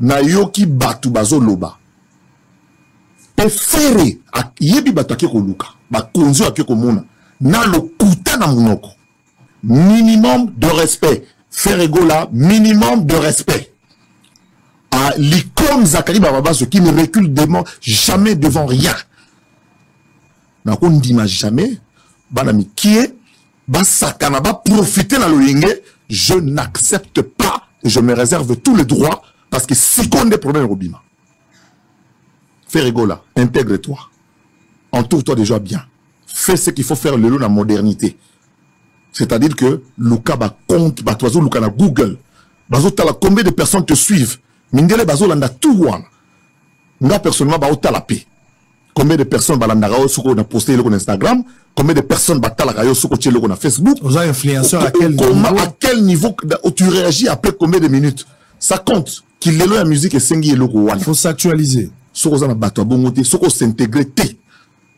na yoki batu bazo loba efere yebi batu ake koluka bakonzi ake komona na lokuta na munoko minimum de respect Ferregola minimum de respect l'icône Zakari Bababaso qui ne recule jamais devant rien na ko ndima jamais banami kie ba sakana ba profiter na loyenge je n'accepte pas et je me réserve tous les droits parce que c'est qu'on des problèmes Robima. Ferregola, intègre-toi. Entoure-toi déjà bien. Fais ce qu'il faut faire le lot de la modernité. C'est-à-dire que Luka ba compte, ba toizo Luka na Google. Bazo tala combien de personnes te suivent. Mindele bazo landa tout wana. Nga personnellement ba ota la paix. Combien de personnes balanda rao suko na poster le Instagram, combien de personnes batala rao suko tchelo na Facebook. Vous avez influenceur à quel niveau tu réagis après combien de minutes? Ça compte. Qu'il est la musique et sengi eloko wana. Il faut s'actualiser. Soko za na bato bongote, soko s'intégrer te.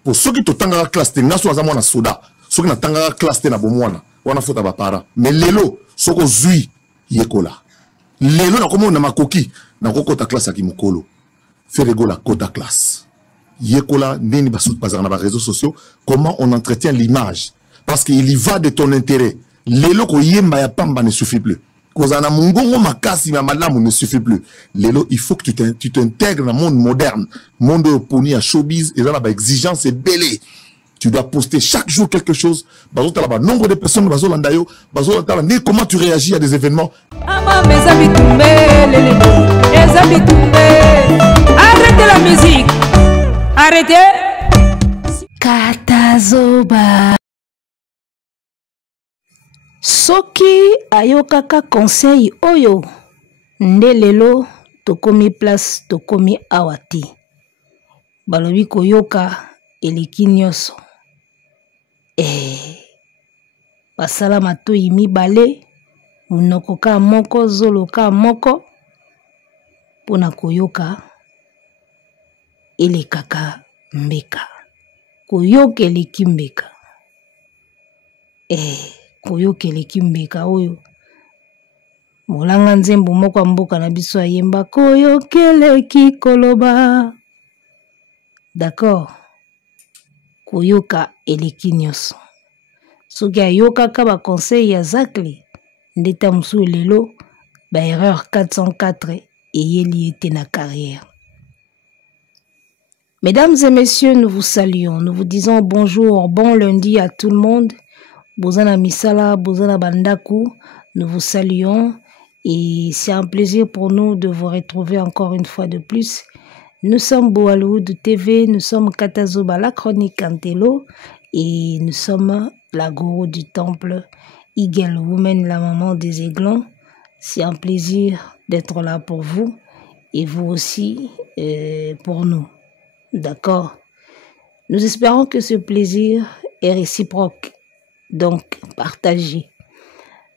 Pour ceux qui totanga classe te ngaso za mwana soda. Ceux qui na tanga classe te na bomwana, wana fota ba para. Mais lelo soko zui yekola. Lelo na komo na makoki na kokota classe ya kimokolo. Ferregola kota classe. Yekola neni basut bazana na ba réseaux sociaux, comment on entretient l'image parce qu'il y va de ton intérêt. Lelo ko yemba ya pamba ne suffit plus. Kozana mungongo makasi ma malamu ne suffit plus. Lelo, il faut que tu t'intègres dans le monde moderne. Monde opposé à showbiz et dans la exigence est belé. Tu dois poster chaque jour quelque chose. Bazo talaba nombre de personnes bazo landayo, bazo talaba comment tu réagis à des événements. Arrêtez la musique. Arrêtez. Katazoba. Soki ayokaka conseil oyo nde lelo tokomi place tokomi awati balobi koyoka eleki nyonso basala matoi mibale munoko ka moko zolo ka moko pona koyoka elekaka mbeka koyoka eleki mbeka koyokeleki mbeka oyo molanga nzembo moko mboka na biso ayemba koyokeleki koloba d'accord koyoka eleki nyonso soki ayokaka ba conseil ya Zakli ndeta musu lelo ba erreur 404 eyeli ete na carrière. Mesdames et messieurs, nous vous saluons, nous vous disons bonjour, bon lundi à tout le monde. Bozana Misala, Bozana Bandaku, nous vous saluons et c'est un plaisir pour nous de vous retrouver encore une fois de plus. Nous sommes Boalououd TV, nous sommes Katazoba, la chronique Antelo et nous sommes la gourou du temple, Eagle Woman, la maman des aiglons. C'est un plaisir d'être là pour vous et vous aussi pour nous. D'accord? Nous espérons que ce plaisir est réciproque. Donc, partagez.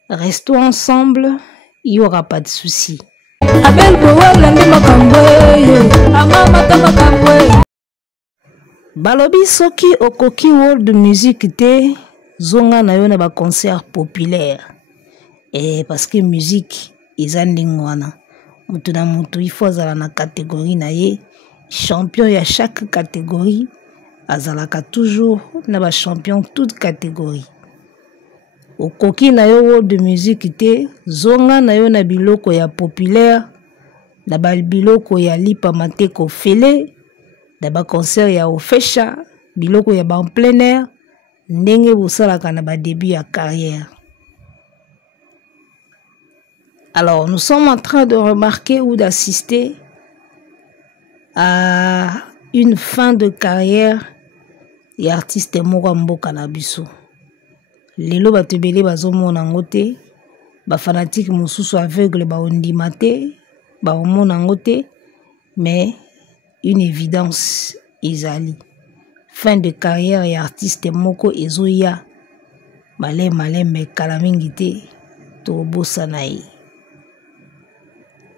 Restons ensemble, il n'y aura pas de soucis. Balobi soki okoki world music te zonga na yo na ba concert populaire. Parce que musique eza ndingwana. Mutu na mutu il faut azala na catégorie na ye. Champion ya chaque catégorie azalaka toujours na ba champion toute catégorie. Okoki na yo world music te zonga na yo na biloko ya populaire na ba biloko ya lipa mateko fele na ba concert ya ofesha biloko ya ba en plein air ndenge bosalaka na ba début ya carrière. Alors nous sommes en train de remarquer ou d'assister à une fin de carrière et artiste moko mboka na biso. Lelo batebele bazomona ngote ba fanatique mususu aveugle ba ondima te ba omona ngote mais une évidence ezali fin de carrière et artiste moko ezoya malembe kala mingi te to bosana ye.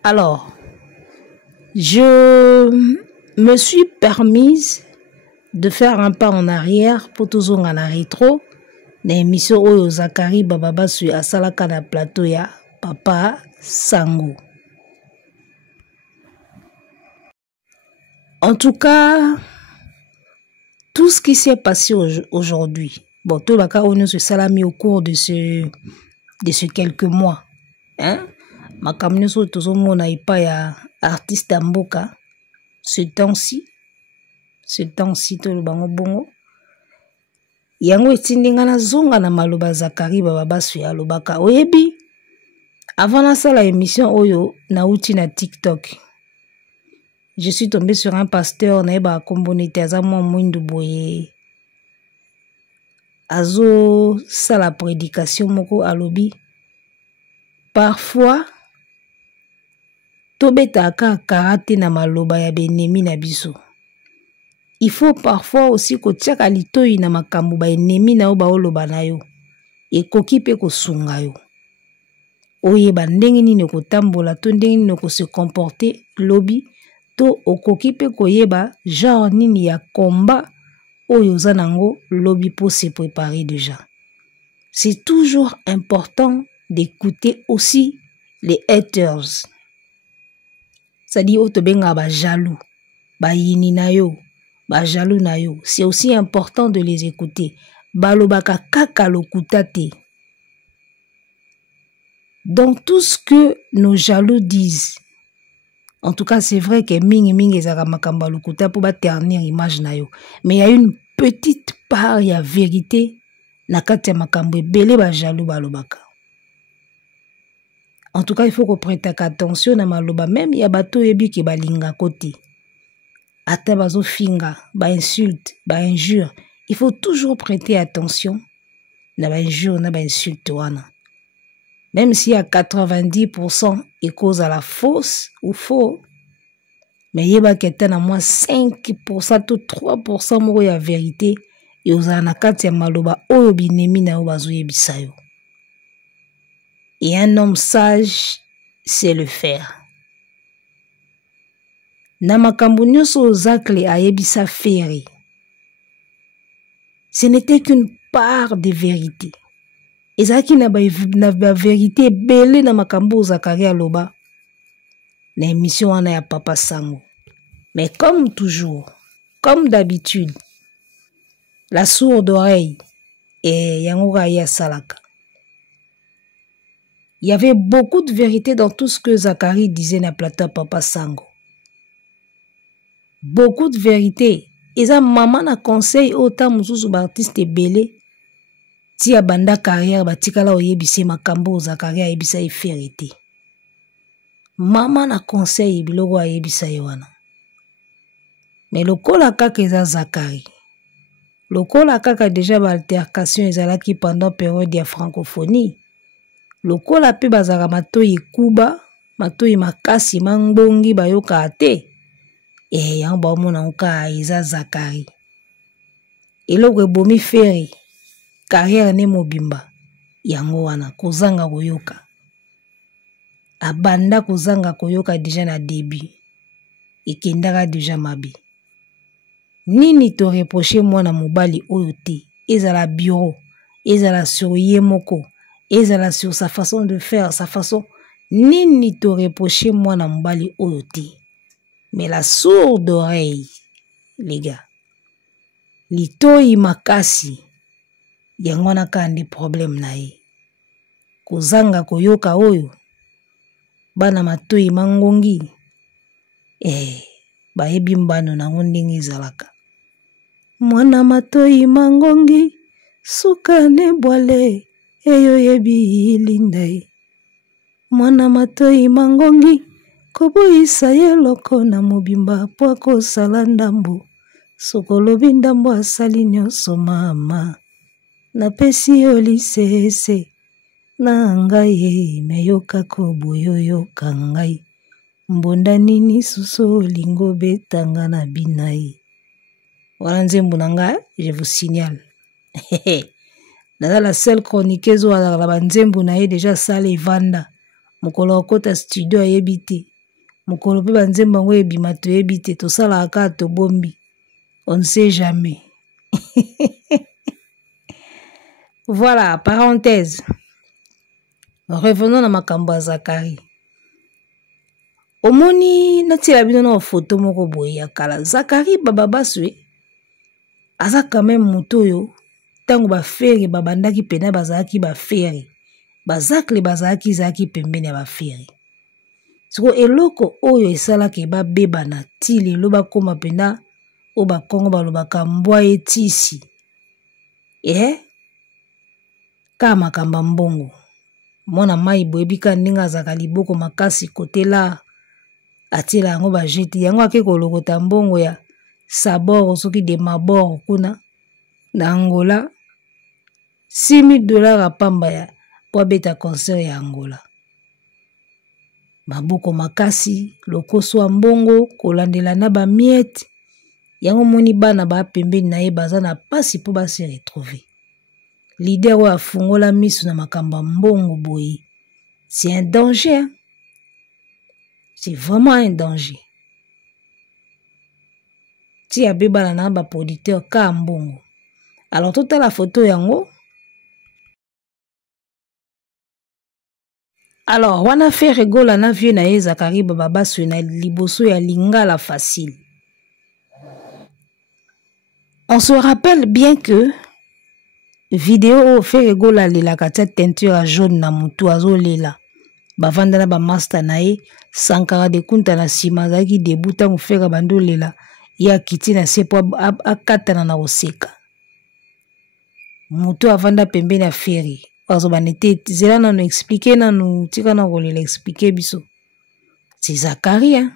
Alors je me suis permise de faire un pas en arrière pour tozonga na rétro na émission oyo Zakari Bababasu asalaka na plateau ya Papa Sango. En tout cas, tout ce qui s'est passé aujourd'hui, bon, tout le cas, on se salami au cours de ce quelques mois. Hein? Ma kamneso tozomo na ipa ya artiste Mboka. Ce temps-ci, tout le bango bongo. Yango etindinga na zonga na maloba Zakari bababasu ya lobaka. Oyebi, avant la salle émission Oyo, na uti na TikTok. Je suis tombé sur un pasteur na eba kombonete azamwa mwindu boye. Azo sala prédication moko alobi. Parfois, tobeta aka karate na maloba ya benemi na biso. Il faut parfois aussi kotiaka litoi na makambo ba enemi na yo ba oloba na yo. Ekoki pe kosunga yo. Oyeba ndenge nini kotambola to ndenge nini ko se comporter lobi to okoki pe koyeba genre nini ya combat oyo za nango lobi pour se préparer déjà. C'est toujours important d'écouter aussi les haters. C'est-à-dire otobenga ba jaloux, ba yini na yo, ba jaloux na yo. C'est aussi important de les écouter. Balobaka kaka lokutate. Donc tout ce que nos jaloux disent, en tout cas c'est vrai que mingi ezaka makamba lokuta pour ba ternir image na yo. Mais il y a une petite part ya vérité na kati ya makambo ebele ba jaloux balobaka. En tout cas, il faut qu'on prête attention à maloba. Même il y a bateau ebi ki balinga côté. Ata bazo finga, ba insulte, ba injure. Il faut toujours prêter attention na ba injure, na ba insulte wana. Même s'il y a 90% et cause à la fausse ou faux, mais yeba keta na moins 5% ou 3% moko ya vérité et oza na kati ya maloba oyo binemi na yo bazo yebisa yo. Et un homme sage, c'est le faire. Na makambo nyonso ozakle ayebisa fere. Ce n'était qu'une part de vérité. Ezaki na ba vérité belé na makambo Zakari aloba. Na émission wana ya Papa Sango. Mais comme toujours, comme d'habitude, la sourde oreille et yangoka ya salaka. Il y avait beaucoup de vérité dans tout ce que Zakari disait na plateau Papa Sango. Beaucoup de vérité. Et ça, maman na conseil autant mususu ba artiste belé. Ti abanda carrière batikala oyebise makambo Zakari ayebisa vérité. Maman na conseil biloko ayebisa yowana. Mais lokola kaka eza Zakari. Lokola kaka déjà ba altercation ezalaki pendant période ya francophonie. Lokola pe bazaka matoi kuba, matoi makasi mangbongi bayoka ate. Yango baomona oka eza Zakari. Eloko ebomi feri, carrière ne mobimba, yango wana kozanga koyoka. Abanda kozanga koyoka déjà na début. Ekendaka déjà mabi. Nini to reprocher mwana mobali oyo te, ezala bureau, ezala sur ye moko. Ezala sur sa façon de faire, sa façon. Nini te reprocher moi na mbali oyote. Mais la sourde oreille, les gars. Litoi makasi. Yangwana kande problème na ye. Kozanga koyoka oyo. Bana matoi mangongi. Baebi mbano na ndenge ezalaka. Mwana matoi mangongi. Suka ne boile. Eyo yebi lindai. Mwana matoi mangongi. Koboisa ye loko na mobimba po kosala ndambo. Sokolobi ndambo asali nyonso mama. Napesi yo lisese. Na ngai meyoka koboyoyoka ngai. Mbonda nini suso lingo betanga na binai. Wana nzembo na ngai, je vous signale. Dans la seule chroniqueuse ou à la banzembo na ye déjà sale evanda. Mokolo okota studio ayebite. Mokolo pe banzembo ngo ebima to yebite to sala aka to bombi. On ne sait jamais. Voilà, parenthèse. Revenons à makambo ya Zakari. omoni natia bino na photo moko boye ya kala Zakari Baba Baswe aza quand même moto yo tango ba fere babandaki pena bazaki ba fere bazakle bazaki zaki pembeni ya ba fere siko eloko oyo esalaki ba bebana ti lelo bakoma pena o bakongo balobaka mbwa etisi ka makamba mbongo mona mai boyebika ndenge azaka liboko makasi kotela atila yango bajeti yango ake kolokota mbongo ya sabor soki de mabor kuna na Angola $6,000 apamba ya po abeta concert ya Angola maboko makasi lokoso ya mbongo kolandela na bamiete yango moni bana ba pembeni na ye baza na pasi po basi retrouver leader oyo afungola miso na makambo mbongo boye c'est un danger hein? C'est vraiment un danger ti abebana na ba producteur ka mbongo alors tota la photo yango alors wana fait rigola na vieux na ye Zakari Baba Baswe na liboso ya lingala facile. On se rappelle bien que vidéo fait rigola lela katia teinture jaune na mutu azo lela bavanda na ba master na ye Sankara de kunta na sima zaki debuta mufeka bando lela ya kiti na sepo akatana na oseka mutu avanda pembeni ya feri azo banete zela na no expliquer na no tika na kolela expliquer biso c'est Zakari hein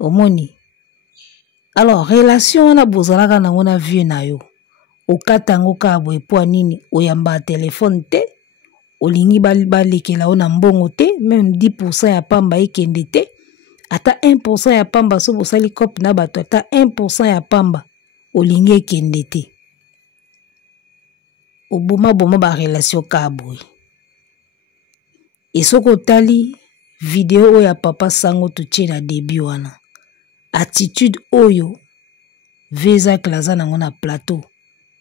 omoni alors relation na bozalaka na ngona vieux na yo okatango ka boye po nini oyamba téléphone te olingi balekela ona mbongo te même 10% ya pamba ekende te ata 1% ya pamba so bosali cop na bato ata 1% ya pamba olingi ekende te oboma ba relation ka boye esoko tali vidéo oyo ya papa sango tutie na début wana attitude oyo veza klaza nango na plateau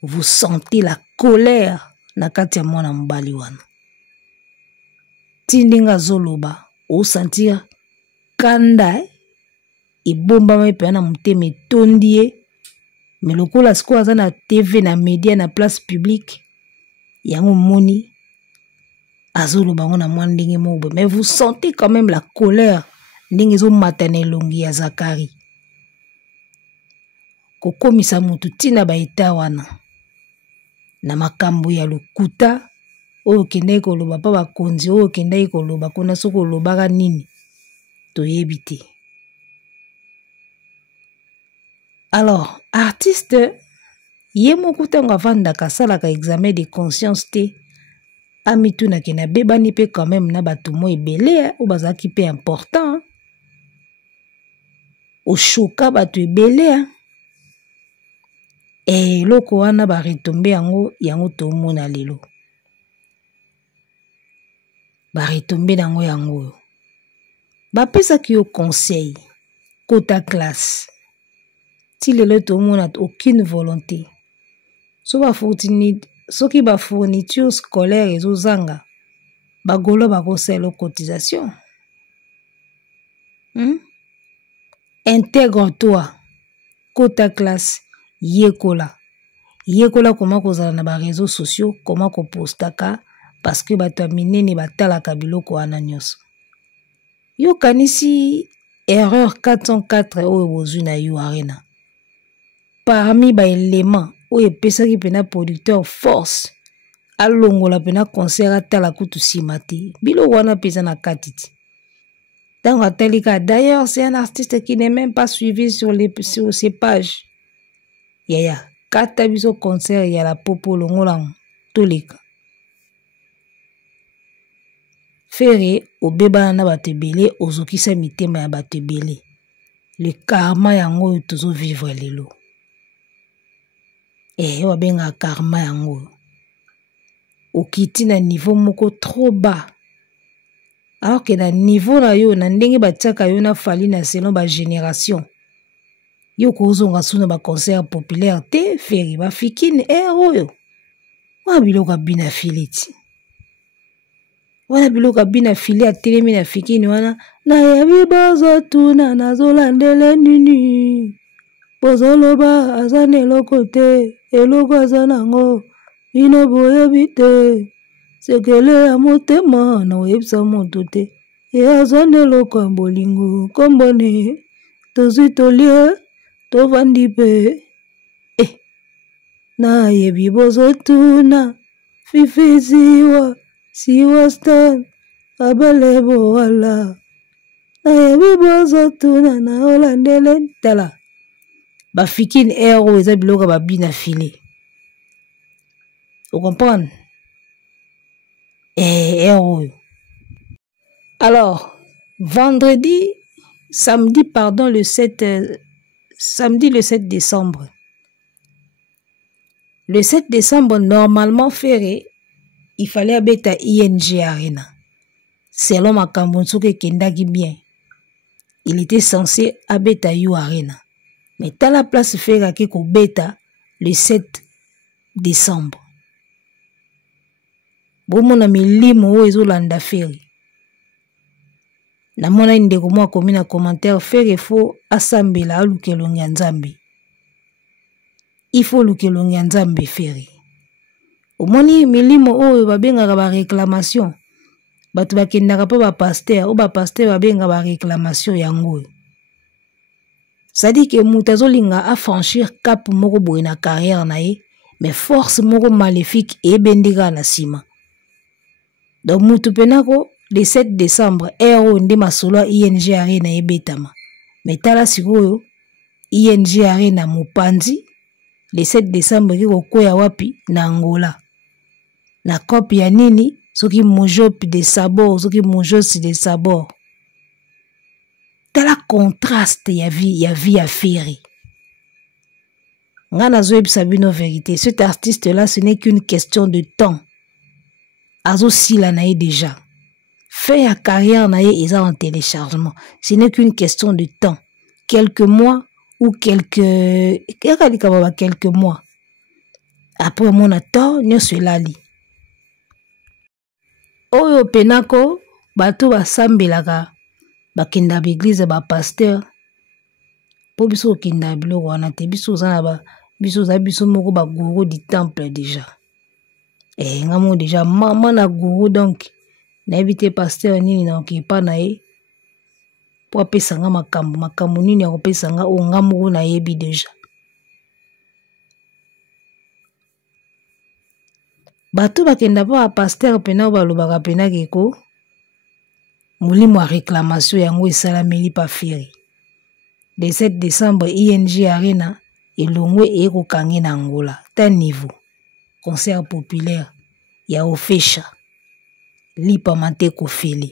vous sentez la colère na kati ya mwana mobali wana tindinga zoloba o sentir kanda ebombama pe na mutema etondi ye me lokola sikoyo aza na TV na media na place publique yango moni azoloba ngo na mwa ndenge moko mais vous sentez quand même la colère ndenge ezomata na elongi ya Zakari kokomisa mutu tina baeta wana na makambo ya lokuta oyo kendeki koloba pa bakonzi oyo kendeki koloba kuna soko olobaka nini toyebi te. Alors artiste ye moko ntango avandaka asalaka examen de conscience te amitunaki na bebani mpe quand même na bato mo ebele oyo bazalaki mpe important oshoka bato ebele eloko wana baretombe yango tomona lelo baretombe nango yango bapesaki yo conseil kota classe ti lelo tomona aucune volonté soki bafourniture scolaire ezozanga bagolo bakosala cotisation intègre toi kota classe yekola koma kozala na ba réseaux sociaux koma kopostaka parce que bato ya minene batalaka biloko wana nyonso yo kanisi erreur 404 oyo bozwi na yo arena parmi ba éléments oyo epesaki pena producteur force alongola pena concert atala kutu nsima te biloko wana pesa na kati ti ntango atalika d'ailleurs c'est un artiste qui n'est même pas suivi sur ses pages yaya kata biso concert ya la popo longola toleka fere obebana na bato ebele ozokisa mitema ya bato ebele le karma yango oyo tozovivre lelo wabenga karma yango okiti na niveau moko trop bas alors que na niveau na yo na ndenge batiaka yo na fali na selon ba génération yo kozonga suna ba concert populaire te feri bafikine oyo wa biloko bina fileti wana biloko bina fili atelemi na fikini wana nayebi bozotuna nazolandele nini bozoloba aza na eloko te eloko aza nango bino boyebi te sekele ya motema na oyebisa moto te aza na eloko ya bolingo kombone tozwi tolie tovandi mpe nayebi bozotuna fifi siwa stan abelebo wala nayebi bozotuna na olandele tala bafikini ero eza biloko babina file vous comprenez ero. Alors samedi le 7 décembre. Le 7 décembre, normalement, il fallait abeta ING Arena. Selon ma kambonsuke kendaki bien. Il était censé abeta You Arena. Mais t'as la place Ferré qui beta le 7 décembre. Bon, mon ami Limo ezolanda Ferré. Na mona ndeko mwa komi na commentaire Ferré fo asambela alukelongi ya Nzambe. Il faut lukelongi ya Nzambe Ferré. Omoni milimo oyo babengaka ba réclamation. Batu bakendaka pa ba pasteur, o ba pasteur babenga ba réclamation yango. Ça dit que mutu azolinga affranchir cap moko boye na carrière na ye, mais force moko maléfique ebendika na sima. Donc mutu penako le 7 décembre ero nde masolo ING Arena ebetama. Mais tala sikoyo ING Arena mopanzi le 7 décembre kiko koya wapi na Angola. Na kopi ya nini soki mojopi de sabord, soki mojosi de sabord. Tala contraste ya vie ya Ferré. Nga nazoyebisa bino vérité. Cet artiste-là, ce n'est qu'une question de temps. Azo sila na ye déjà. Fait ya carrière na ye eza en téléchargement. Ce n'est qu'une question de temps. Quelques mois ou quelques mois. Après mon attend, nyonso elali. Oyo penako bato basambelaka bakenda l'église ba pasteur po biso kenda biloko wana te biso za na biso moko ba gourou du temple déjà. Ngamo déjà maman na gourou donc na éviter pasteur nini na okipa na ye po apesa nga makambo nini ya kopesa nga o ngamo na yebi déjà. Bato bakenda pa pasteur pena balobaka pena keko molimo a réclamation yango esalameli pa Ferré. Le 7 décembre ING Arena elongwe ekokangi na Angola ta niveau concert populaire ya ofesha lipa mateko fele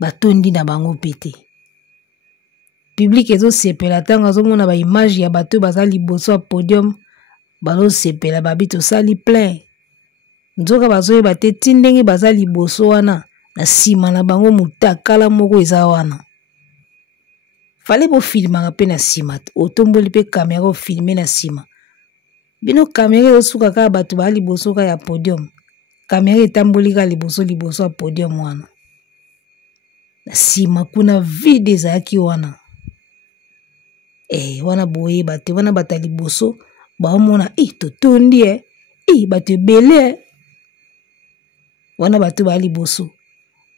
batondi na bango pete public ezo sepela tanga azomona ba image ya bato baza liboso ya podium balo sepela babito sali plein nzoka bazoyeba te tindenge baza liboso wana na sima na bango mutakala moko eza wana fale bo filmaka pe na sima otomboli pe kamera o filmer na sima bino kamera ezosuka kaka bato baa liboso ka ya podium kamera etamboli ka liboso ya podium wana na sima kuna vide ezalaki wana wana boyeba te wana bato ya liboso baomona totondi bato ebele wana bato baa liboso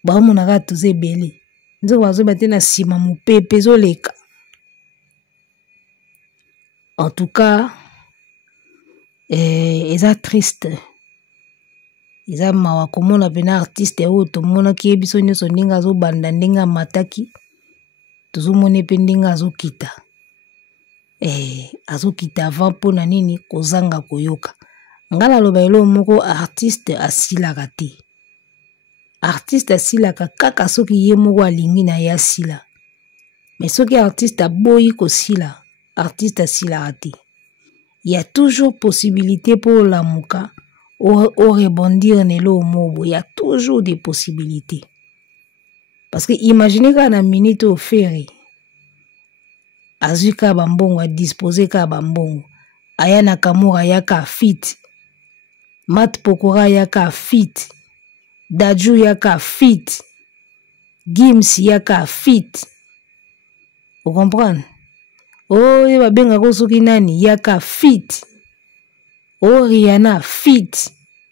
baomona kaka toza ebele nzoko bazoyeba te na nsima mopepe ezoleka. En tout cas eza triste eza mawa komona pena artiste oyo tomonaki ye biso nyonso ndenge azobanda ndenge amataki tozomona mpe ndenge azokita azokita avant mpona nini kozanga koyoka. Nga naloba eloko moko artiste asilaka te. Artiste asilaka kaka soki ye moko alingi na ye asila. Mais soki artiste aboyi kosila, artiste asilaka te. Il y a toujours possibilité pour lamuka ou rebondir nelo mobo. Il y a toujours des possibilités. Parce que imaginez quand na minute au Ferré azwi ka bambongo a disposer ka bambongo aya Nakamura yaka fit Mat Pokora yaka fit Dadju yaka fit. Gims yaka fit. Vous comprenez? Oh, il va bien à nani yaka fit. Oh, Rihanna fit.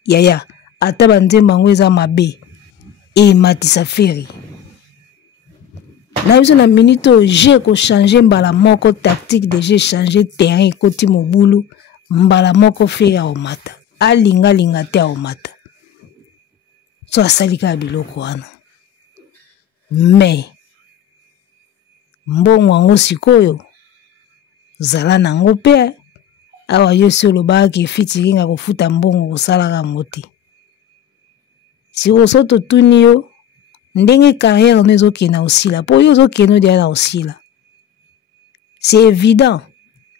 Yaya, atabande mangweza mabe. Et Matissa Ferry. Na biso na minute j'ai ko changer mbala moko tactique de j'ai changer terrain koti mobulu mbala moko fera o mata. Alinga linga te o mata. So asalika biloko wana. Mais mbongo ango sikoyo zala nango pe awa yo solo ba ki fitiringa ko futa mbongo ko salaka moti. Si osoto tuni yo ndenge carrière nezo kena osila po yo zo keno dia na osila. C'est évident.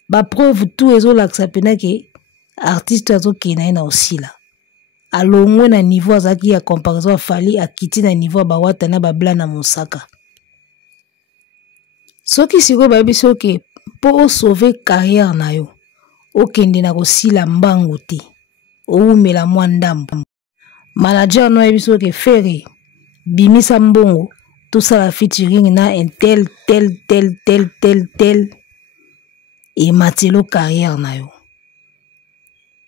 Ba preuve tout ezo laksa pena ke artiste azo kena na osila. Alongwe na niveau azaki ya comparaison fali akiti na niveau ba wata na ba bla na mosaka. Soki siko ba biso ke po sauver carrière na yo okende na kosila mbango te oumela mwa ndambo. Manager no ebiso ke Ferry bimisa mbongo tout ça la featuring na un tel et matelo carrière na yo.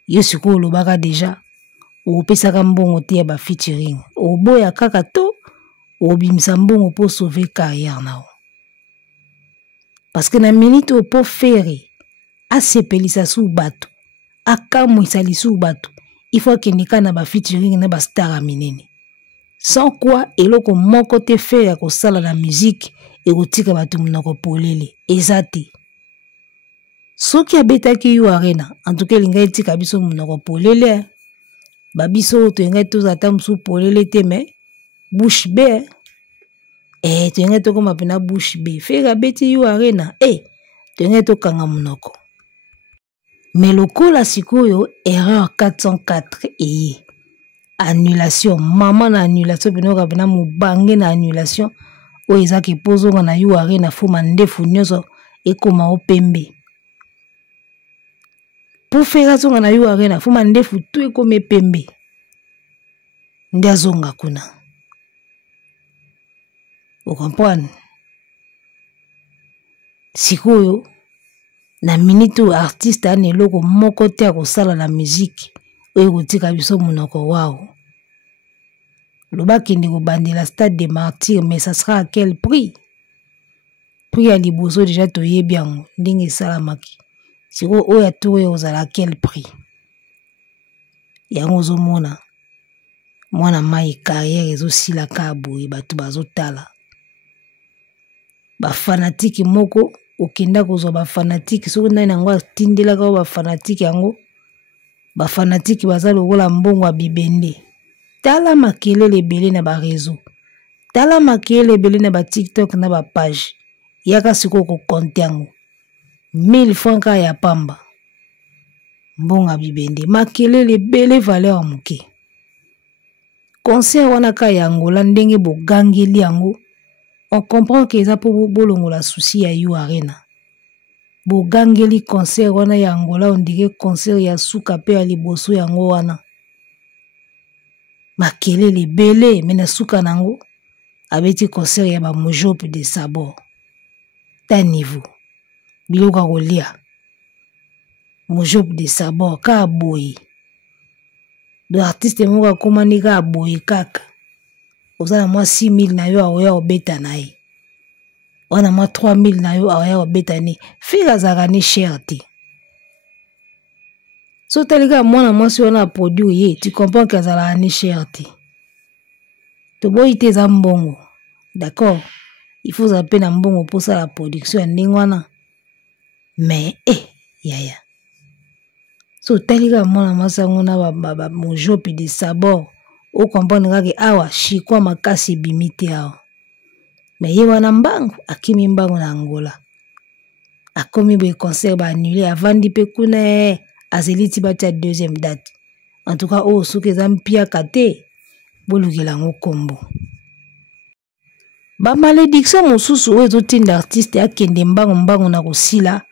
Yo siko lobaka déjà o pesaka mbongo te ya ba featuring o boya kaka to o bimisa mbongo po sauver carrière na yo. Parce que na minute o po Ferry asepelisa sou bato akamwisa lisu bato il faut que nika na ba featuring na ba star minene. Sans quoi eloko moko te fait ya kosala na musique et kotika bato munoko polele ezate. Soki abetaki yo arena en tout cas linga etika biso munoko polele babiso to ngai to zata musu polele te mais bouche bée to ngai to koma pena bouche bée fait abeti yo arena to ngai to kanga munoko. Mais lokola sikoyo erreur 404 eye annulation maman na annulation binoka bina mubange na annulation o ezaki pozonga na yo arena fuma ndefu nyoso ekoma opembe pour faire zonga na yo arena fuma ndefu tu ekome pembe ndia zonga kuna. Vous comprenez? Sikoyo na minute artiste ane loko moko te akosala la musique oyo kotika biso munoko wao. Lobaki ndeko bandela stade des martyrs mais ça sera à quel prix? Prix ya liboso déjà toyebi yango ndenge salamaki. Siko oyo atoyo ozala à quel prix? Yango ozomona mwana mai carrière ezosila ka boye bato bazotala. Ba fanatique moko okenda kozwa ba fanatique soki ndani nango atindelaka ba fanatique yango ba fanatique baza lokola mbongo ya bibende. Tala makelele ebele na ba réseau, tala makelele ebele na ba TikTok na ba page yaka siko ko compte yango 1000 francs ya pamba mbongo ya bibende makelele ebele valeur muke. Concert wana ka ya Angola ndenge bogangeli yango on comprend que ça pour bolongo la souci ya yo arena. Bogangeli concert wana ya Angola on dirait concert ya suka pe ya liboso yango wana. Makelele bele mena suka nango abeti concert ya ba Mojope de Sabor. Ta niveau. Biloka kolia. Mojope de Sabor ka boyi. Do artiste moko komani ka boyi kaka. Ozana mwa 6000 na yo aoya obeta na ye. Wana mwa 3000 na yo aoya obeta ne. Fika zaka ni cher te. So telika mwana mwasi wana produit ye, tu comprends que zala ni cher te. To boyi te za mbongo. D'accord? Il faut zapper na mbongo pour ça la production ya ndenge wana. Mais yaya. So telika mwana mwasi ngona ba Mojope de Sabor. O comprendre kake awa shikwa makasi bimite awa. Mais ye wana mbangu akimi mbangu na Angola. Akomi be concert ba annulé avandi pe kuna azeliti batia deuxième date. En tout cas o soki zampia kate bolukela ngo kombo. Ba malédiction mosusu o ezotinda artiste akende mbangu na kosila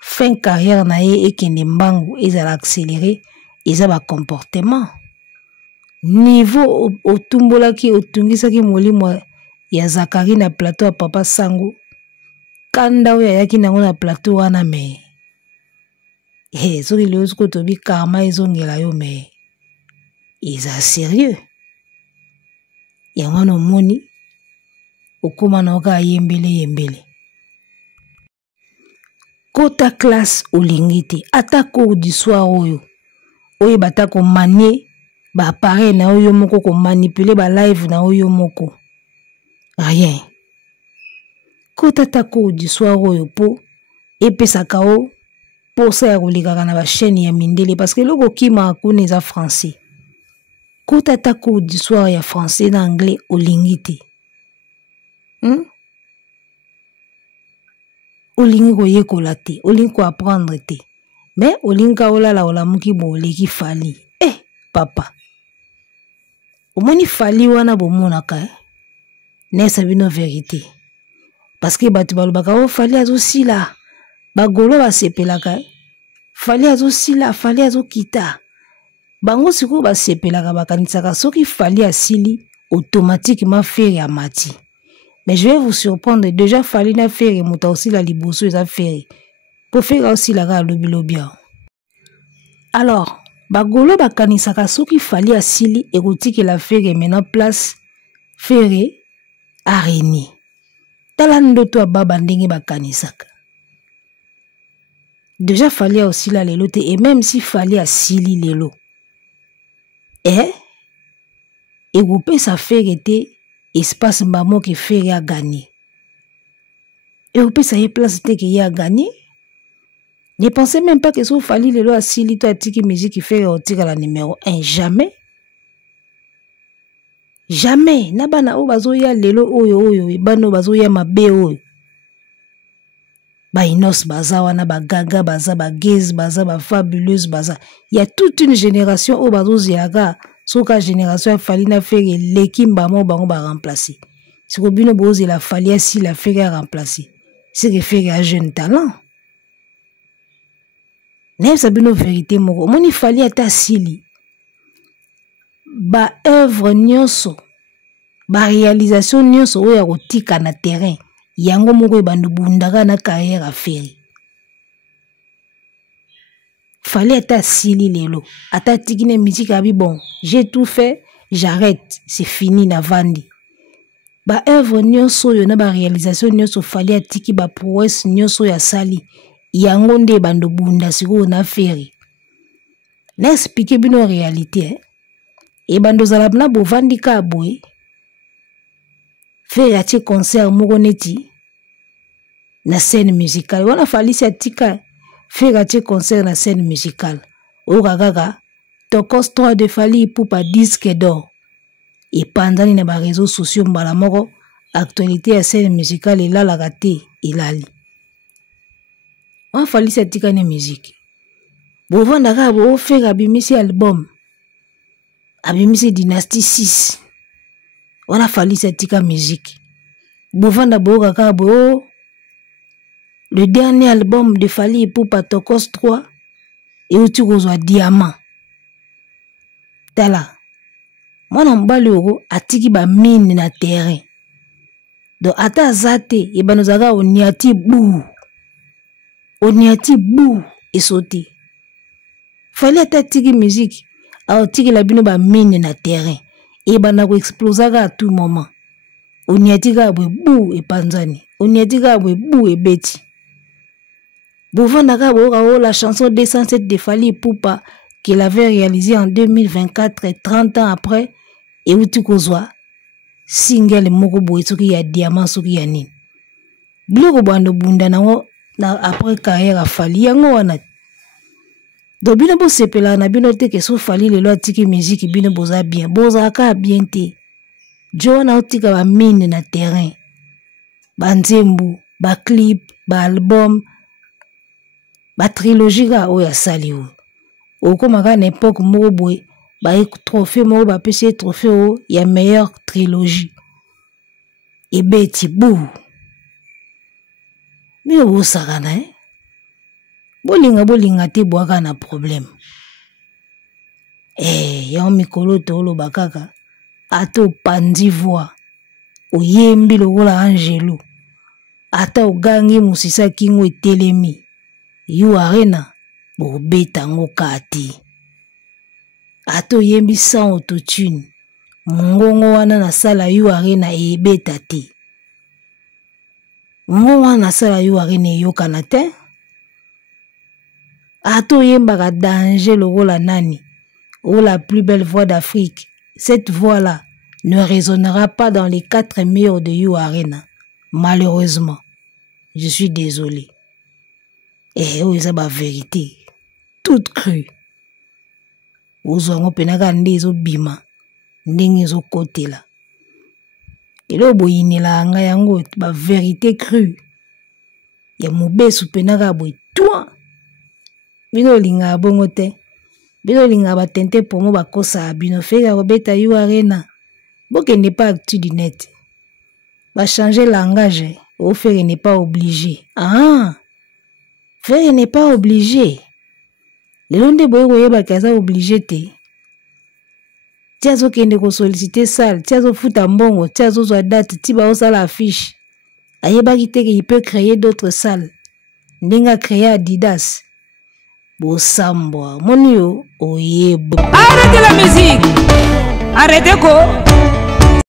fin carrière na ye ekende mbangu ezala accéléré eza ba comportement. niveau otumbolaki otungisaki molimo ya Zakari na plateau ya Papa Sango kanda oyo ayaki nango na plateau wana me soki leo soki tobi karma ezongela yo me eza sérieux yango nomoni okoma na oka yembele kota classe olingi te ata cours du soir oyo bata komanie ba appareil na oyo moko ko manipuler ba live na oyo moko rien kota ta cours du soir oyo po epesaka o posa ya kolikaka na ba chaîne ya mindele parce que loko kima akuna eza français kota ta cours du soir ya français na anglais olingi te olingi koyekola te olingi ko apprendre te mais olingi olala olamuki bo oleki fali papa omoni fali wana bomonaka nesa bino vérité parce que batu balobaka fali azosila bagolo basepelaka fali azosila fali azokita bango sikoyo basepelaka bakanisaka soki fali asili automatiquement feri amati. Mais je vais vous surprendre, déjà fali na feri muta aussi la liboso eza feri pour faire aussi la ga lobia. Alors bagolo bakanisaka soki fali asili ekotiki la feri maintenant place feri areni tala ndoto baba ndenge bakanisaka déjà fali aussi la lelo te et même si fali asili lelo et grouper sa feri te espace mbamo ke feri a gagné et grouper sa place te ke a gagné. Ne pensez même pas que so fali lelo asili to atiki musique feri otika la numéro 1 jamais. Jamais nabana o bazoya lelo oyo bano bazoya mabe oyo ba inos baza wana ba gaga baza ba gaze baza ba fabuleuse baza il y a toute une génération o bazoziaga soka génération fali na feri leki mbamo bango ba remplacer siko bino bozi la fali asi la feri a remplacer c'est que feri a jeune talent ne sabino vérité moko moni fali ata sili ba œuvre nyonso ba réalisation nyonso oya kotika na terrain yango moko ebando bundaka na carrière a feri fallait ata sili lelo ata tikine musique abi bon j'ai tout fait j'arrête c'est fini na vandi ba œuvre nyonso yo na ba réalisation nyonso fallait atiki ba prouesse nyonso ya sali yango nde bando bunda siko na feri na expliquer bino réalité et bando zala na bovandi ka boy feri atie concert moko neti na scène musicale wana falisi atika feri atie concert na scène musicale oyo kaka tokos 3 de fali ipupa disque d'or et pandani na ba réseaux sociaux mbala moko actualité ya scène musicale elalaka te elali wana falisi atika ne musique bovanda kaka bo feri abimisi album abimisi dynastie 6 wana falisi atika musique bovanda boyoka kaka bo le dernier album de Fali Ipupa Tokos 3 et uti kozwa diamant tala mwana mbali oko atiki ba mine na terrain donc ata zate e banozaka oniati bu et sauter Fali ata tiki musique a tiki la bino ba mine na terrain et bana ko explosaka à tout moment oniati ka bu e panzani oniati ka bu e beti Bovandaka boka la chanson 207 de Fali Ipupa qu'il avait réalisée en 2024 et 30 ans après et uti kozwa single moko boye soki ya diamant soki ya nini biloko bando bunda nango na après carrière Fali yango wana do bino bo sepela na bino te ke so Fali lelo atiki musique bino boza ka bien te John otika ba mine na terrain ba nzembu ba clip ba album ba trilogie ga oya sali o okomaka na époque moko boye ba trophée moko ba pesi trophée o ya meilleure trilogie et beti bu mi o sakana bolinga te boaka na problème ya mikolo toloba kaka ata opandi voix oyembi lokola angelo ata ogangi musisa kingo etelemi yo arena bobeta ngo kati ata oyembi sans autotune mongongo wana na sala yo arena ebeta te mongongo wana na sala yo arena eyokana te ata oyembaka danger lokola nani ou la plus belle voix d'Afrique, cette voix-là ne résonnera pas dans les 4 murs de You Arena. Malheureusement, je suis désolé. Et oui, c'est ma vérité. Toute crue. Vous avez penaka ndezo bima. Ndenge zo kote la. Et là, boyine la anga yango, ma vérité crue. Ya mobesu penaka boy. Toi! Bino linga bongo te. Bino linga batente pour moi bakosa bino feka robeta You Arena. Boke n'est pas actu du net. Va changer langage. Au faire n'est pas obligé. Ah! Faire n'est pas obligé. Le long de boye bakaza obligé te. Tiazo kende ko solliciter salle, tiazo futa mbongo, tiazo zo date, tiba osala affiche. Ayeba kite que il peut créer d'autres salles. Ndenga créer Adidas. Bosambo, monio, oyebo. Arrêtez la musique. Arrêtez quoi?